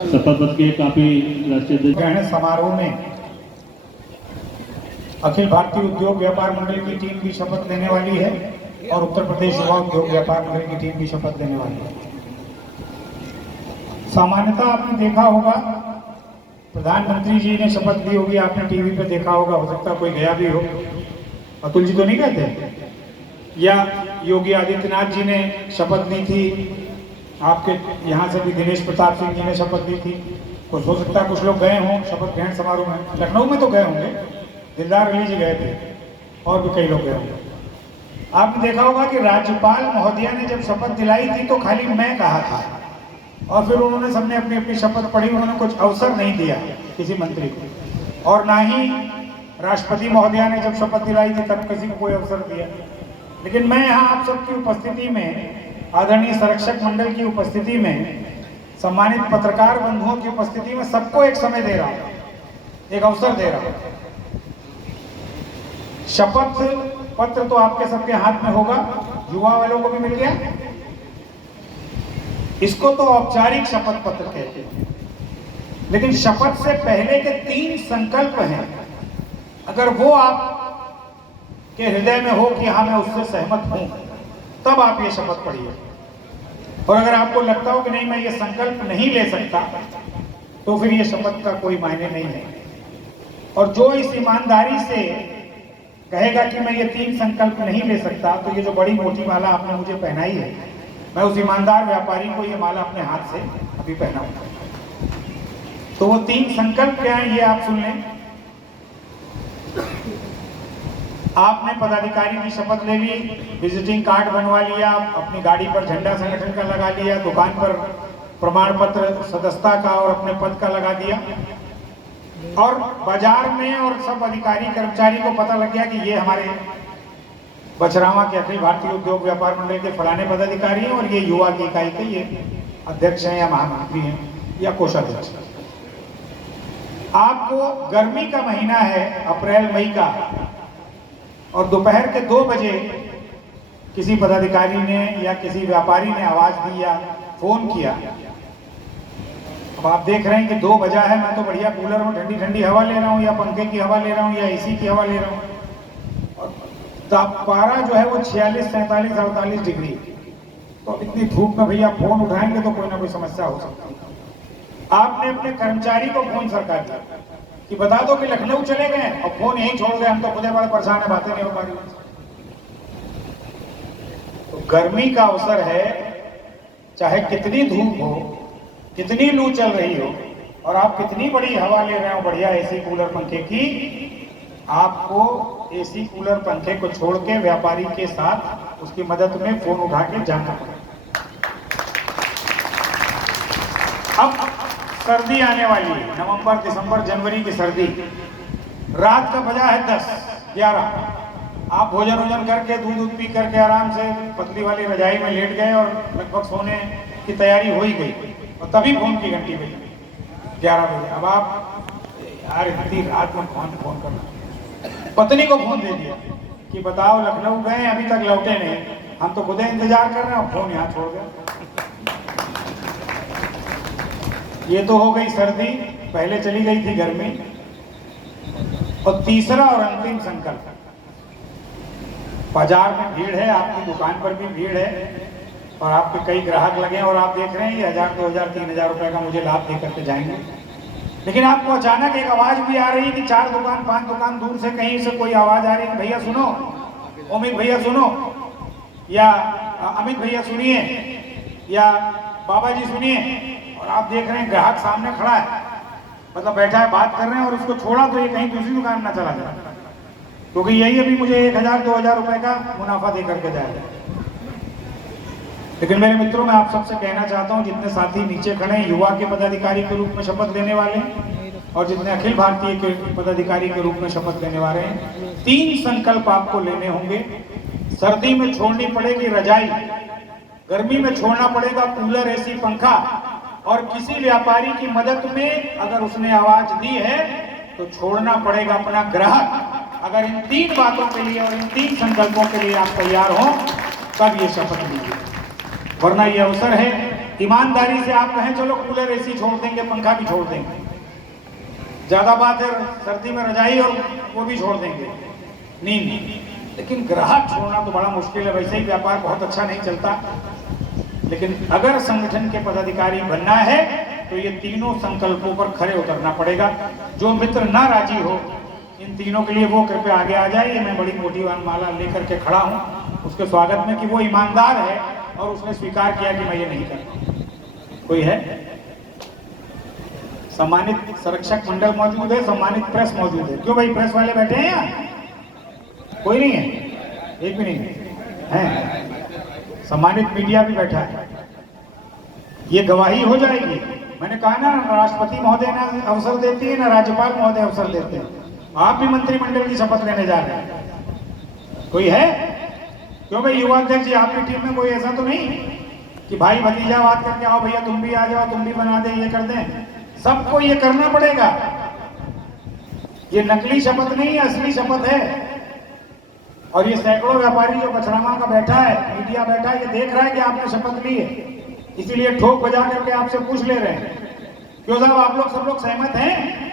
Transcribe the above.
शपथ के काफी राष्ट्रीय ग्रहण समारोह में अखिल भारतीय उद्योग व्यापार मंडल की टीम भी शपथ लेने वाली है और उत्तर प्रदेश युवा उद्योग व्यापार मंडल की टीम भी शपथ लेने वाली है। सामान्यतः आपने देखा होगा प्रधानमंत्री जी ने शपथ ली होगी, आपने टीवी पे देखा होगा, हो सकता कोई गया भी हो। अतुल जी तो नहीं कहते, या योगी आदित्यनाथ जी ने शपथ ली थी, आपके यहाँ से भी दिनेश प्रताप सिंह जी ने शपथ ली थी। कुछ हो सकता है कुछ लोग गए हों शपथ ग्रहण समारोह में, लखनऊ में तो गए होंगे, दिलदार अली जी गए थे और भी कई लोग गए होंगे। आपने देखा होगा कि राज्यपाल महोदया ने जब शपथ दिलाई थी तो खाली मैं कहा था और फिर उन्होंने सबने अपनी अपनी शपथ पढ़ी, उन्होंने कुछ अवसर नहीं दिया किसी मंत्री को, और ना ही राष्ट्रपति महोदया ने जब शपथ दिलाई थी तब किसी को कोई अवसर दिया। लेकिन मैं यहाँ आप सबकी उपस्थिति में, आदरणीय संरक्षक मंडल की उपस्थिति में, सम्मानित पत्रकार बंधुओं की उपस्थिति में सबको एक समय दे रहा हूँ, एक अवसर दे रहा हूँ। शपथ पत्र तो आपके सबके हाथ में होगा, युवा वालों को भी मिल गया। इसको तो औपचारिक शपथ पत्र कहते हैं, लेकिन शपथ से पहले के 3 संकल्प हैं, अगर वो आप के हृदय में हो कि हाँ मैं उससे सहमत हूं, तब आप ये शपथ पढ़िए। और अगर आपको लगता हो कि नहीं मैं ये संकल्प नहीं ले सकता, तो फिर ये शपथ का कोई मायने नहीं है। और जो इस ईमानदारी से कहेगा कि मैं ये 3 संकल्प नहीं ले सकता, तो ये जो बड़ी मोटी माला आपने मुझे पहनाई है, मैं उस ईमानदार व्यापारी को ये माला अपने हाथ से अभी पहनाऊंगा। तो वो 3 संकल्प क्या है ये आप सुन लें। आपने पदाधिकारी की शपथ ले ली, विजिटिंग कार्ड बनवा लिया, अपनी गाड़ी पर झंडा संगठन का लगा लिया, दुकान पर प्रमाण पत्र सदस्यता का और अपने पद का लगा दिया, और बाजार में और सब अधिकारी कर्मचारी को पता लग गया कि ये हमारे बछरावा के अखिल भारतीय उद्योग व्यापार मंडल के फलाने पदाधिकारी हैं और ये युवा की इकाई के ये अध्यक्ष हैं या महामंत्री हैं या कोषाध्यक्ष। आपको गर्मी का महीना है, अप्रैल मई का, और दोपहर के 2 बजे किसी पदाधिकारी ने या किसी व्यापारी ने आवाज दी या फोन किया। अब आप देख रहे हैं कि 2 बजा है, मैं तो बढ़िया कूलर में ठंडी ठंडी हवा ले रहा हूँ या पंखे की हवा ले रहा हूँ या एसी की हवा ले रहा हूँ, और पारा जो है वो 46, 47, 48 डिग्री। तो इतनी धूप में भैया फोन उठाएंगे तो कोई ना कोई समस्या हो सकती है। आपने अपने कर्मचारी को फोन सरकार दिया कि बता दो कि लखनऊ चले गए और फोन यहीं छोड़ गए, हम तो खुदे बड़े परेशान है, बातें नहीं हो पा रही। तो गर्मी का अवसर है, चाहे कितनी धूप हो, कितनी लू चल रही हो, और आप कितनी बड़ी हवा ले रहे हो बढ़िया एसी कूलर पंखे की, आपको एसी कूलर पंखे को छोड़ के व्यापारी के साथ उसकी मदद में फोन उठा के जाना पड़ेगा। अब सर्दी आने वाली है, नवंबर, दिसंबर, जनवरी की सर्दी। रात का बजा है 10, 11, आप भोजन करके दूध पी करके आराम से पतली वाली रजाई में लेट गए और लगभग सोने की तैयारी हो ही गई, और तभी फोन की घंटी बजी 11 बजे। अब आप यार इतनी रात में फोन करना, पत्नी को फोन दे दिया कि बताओ लखनऊ गए अभी तक लौटे नहीं, हम तो खुद इंतजार कर रहे हैं, फोन यहाँ छोड़ गए। ये तो हो गई सर्दी, पहले चली गई थी गर्मी। और तीसरा और अंतिम संकल्प, बाजार में भीड़ है, आपकी दुकान पर भी भीड़ है और आपके कई ग्राहक लगे हैं और आप देख रहे हैं ये 1000, 2000, 3000 रुपए का मुझे लाभ दे करके जाएंगे, लेकिन आपको अचानक एक आवाज भी आ रही है कि 4 दुकान 5 दुकान दूर से कहीं से कोई आवाज आ रही है, भैया सुनो, अमित भैया सुनो, या अमित भैया सुनिए, या बाबा जी सुनिए, और आप देख रहे हैं ग्राहक सामने खड़ा है, मतलब बैठा है, बात कर रहे हैं, और उसको छोड़ा तो ये कहीं दूसरी दुकान में ना चला जाए, क्योंकि यही अभी मुझे 1000, 2000 रुपए का मुनाफा दे करके जाएगा। लेकिन मेरे मित्रों, मैं आप सबसे कहना चाहता हूं, जितने साथी नीचे खड़े हैं युवा के पदाधिकारी के रूप में शपथ लेने वाले हैं और जितने अखिल भारतीय के पदाधिकारी के रूप में शपथ लेने वाले हैं, 3 संकल्प आपको लेने होंगे। सर्दी में छोड़नी पड़ेगी रजाई, गर्मी में छोड़ना पड़ेगा कूलर, एसी, पंखा, और किसी व्यापारी की मदद में अगर उसने आवाज दी है तो छोड़ना पड़ेगा अपना ग्राहक। अगर इन 3 बातों के लिए और इन 3 संकल्पों के लिए आप तैयार हो, तब ये शपथ लीजिए, वरना ये अवसर है ईमानदारी से आप कहें चलो कूलर एसी छोड़ देंगे, पंखा भी छोड़ देंगे, ज्यादा बात है सर्दी में रजाई और वो भी छोड़ देंगे, नींद। लेकिन ग्राहक छोड़ना तो बड़ा मुश्किल है। वैसे ही व्यापार बहुत अच्छा नहीं चलता, लेकिन अगर संगठन के पदाधिकारी बनना है तो ये तीनों संकल्पों पर खरे उतरना पड़ेगा। जो मित्र ना राजी हो इन तीनों के लिए वो कृपया आगे आ जाइए। मैं बड़ी मोटी माला लेकर के खड़ा हूँ उसके स्वागत में कि वो ईमानदार है और उसने स्वीकार किया कि मैं ये नहीं करता। कोई है? सम्मानित संरक्षक मंडल मौजूद है, सम्मानित प्रेस मौजूद है। क्यों भाई, प्रेस वाले बैठे हैं यहाँ? कोई नहीं है? एक भी नहीं है? सम्मानित मीडिया भी बैठा है। ये गवाही हो जाएगी। मैंने कहा ना, राष्ट्रपति महोदय ना अवसर देती है ना राज्यपाल महोदय अवसर देते हैं। आप भी मंत्रिमंडल की शपथ लेने जा रहे हैं। कोई है? क्यों भाई युवा अध्यक्ष जी, आपकी टीम में कोई ऐसा तो नहीं कि भाई भतीजा बात करके आओ भैया तुम भी आ जाओ, तुम भी बना दें, ये कर दें? सबको ये करना पड़ेगा। ये नकली शपथ नहीं है, असली शपथ है। और ये सैकड़ों व्यापारी जो बछड़ामा का बैठा है, मीडिया बैठा है, ये देख रहा है कि आपने शपथ ली है, इसीलिए ठोक बजा करके आपसे पूछ ले रहे हैं। क्यों साहब, आप लोग सब लोग सहमत हैं?